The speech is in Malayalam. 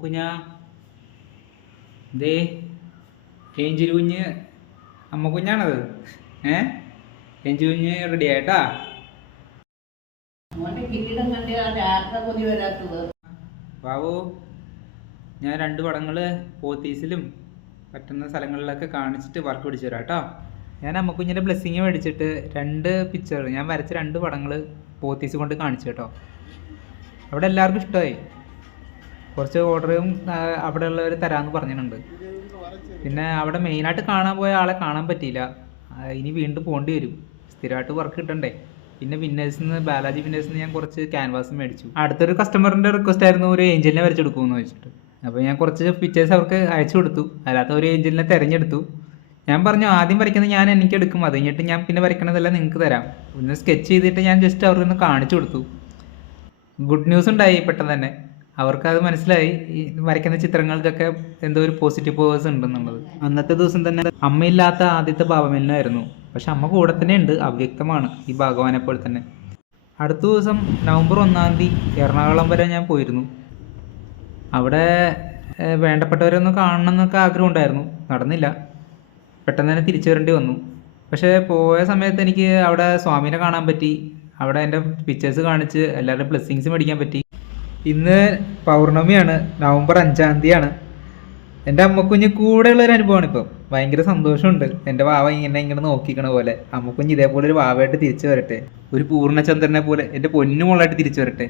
കുഞ്ഞാ ദേ ഏഞ്ചൽ കുഞ്ഞ് അമ്മ കുഞ്ഞാണത്. ഏഞ്ചൽ കുഞ്ഞ് റെഡി ആയിട്ടാ. ബാബു, ഞാൻ 2 പടങ്ങൾ പോത്തീസിലും പറ്റുന്ന സ്ഥലങ്ങളിലൊക്കെ കാണിച്ചിട്ട് വർക്ക് പിടിച്ചു തരാം കേട്ടോ. ഞാൻ അമ്മക്കുഞ്ഞിൻ്റെ ബ്ലെസ്സിങ് മേടിച്ചിട്ട് 2 പിക്ചർ ഞാൻ വരച്ച 2 പടങ്ങൾ പോത്തീസ് കൊണ്ട് കാണിച്ചു കേട്ടോ. അവിടെ എല്ലാവർക്കും ഇഷ്ടമായി. കുറച്ച് ഓർഡറും അവിടെ ഉള്ളവർ തരാമെന്ന് പറഞ്ഞിട്ടുണ്ട്. പിന്നെ അവിടെ മെയിനായിട്ട് കാണാൻ പോയ ആളെ കാണാൻ പറ്റിയില്ല. ഇനി വീണ്ടും പോകേണ്ടി വരും, സ്ഥിരമായിട്ട് വർക്ക് കിട്ടണ്ടേ. പിന്നെ ബാലാജി വിന്നേഴ്സിൽ ഞാൻ കുറച്ച് ക്യാൻവാസ് മേടിച്ചു. അടുത്തൊരു കസ്റ്റമറിൻ്റെ റിക്വസ്റ്റ് ആയിരുന്നു ഒരു ഏഞ്ചലിനെ വരച്ചെടുക്കുമെന്ന് വെച്ചിട്ട്. അപ്പോൾ ഞാൻ കുറച്ച് പിക്ചേഴ്സ് അവർക്ക് അയച്ചു കൊടുത്തു. അല്ലാത്ത ഒരു ഏഞ്ചലിനെ തിരഞ്ഞെടുത്തു. ഞാൻ പറഞ്ഞു ആദ്യം വരയ്ക്കുന്നത് ഞാൻ എനിക്ക് എടുക്കും, അത് കഴിഞ്ഞിട്ട് ഞാൻ പിന്നെ വരയ്ക്കണതെല്ലാം നിങ്ങൾക്ക് തരാം. ഒന്ന് സ്കെച്ച് ചെയ്തിട്ട് ഞാൻ ജസ്റ്റ് അവർക്കൊന്ന് കാണിച്ചു കൊടുത്തു. ഗുഡ് ന്യൂസ് ഉണ്ടായി പെട്ടെന്ന് തന്നെ. അവർക്കത് മനസ്സിലായി ഈ വരയ്ക്കുന്ന ചിത്രങ്ങൾക്കൊക്കെ എന്തോ ഒരു പോസിറ്റീവ് പവേഴ്സ് ഉണ്ടെന്നുള്ളത്. അന്നത്തെ ദിവസം തന്നെ അമ്മയില്ലാത്ത ആദ്യത്തെ ഭാവമെല്ലായിരുന്നു. പക്ഷെ അമ്മ കൂടെ തന്നെ ഉണ്ട്, അവ്യക്തമാണ് ഈ ഭഗവാനെ പോലെ തന്നെ. അടുത്ത ദിവസം നവംബർ 1-ാം തീയതി എറണാകുളം വരെ ഞാൻ പോയിരുന്നു. അവിടെ വേണ്ടപ്പെട്ടവരൊന്ന് കാണണം എന്നൊക്കെ ആഗ്രഹം ഉണ്ടായിരുന്നു, നടന്നില്ല. പെട്ടെന്ന് തന്നെ തിരിച്ചു വരേണ്ടി വന്നു. പക്ഷേ പോയ സമയത്ത് എനിക്ക് അവിടെ സ്വാമിനെ കാണാൻ പറ്റി. അവിടെ എൻ്റെ പിക്ചേഴ്സ് കാണിച്ച് എല്ലാവരുടെ ബ്ലെസ്സിങ്സ് മേടിക്കാൻ പറ്റി. ഇന്ന് പൗർണമിയാണ്, നവംബർ 5-ാം തീയതിയാണ്. എൻ്റെ അമ്മക്കുഞ്ഞ് കൂടെയുള്ളൊരു അനുഭവമാണ് ഇപ്പം. ഭയങ്കര സന്തോഷമുണ്ട്. എൻ്റെ വാവ ഇങ്ങനെ നോക്കിക്കണ പോലെ. അമ്മക്കുഞ്ഞ് ഇതേപോലെ ഒരു വാവയായിട്ട് തിരിച്ചു വരട്ടെ, ഒരു പൂർണ്ണചന്ദ്രനെ പോലെ എൻ്റെ പൊന്നു മോളായിട്ട് തിരിച്ചു വരട്ടെ.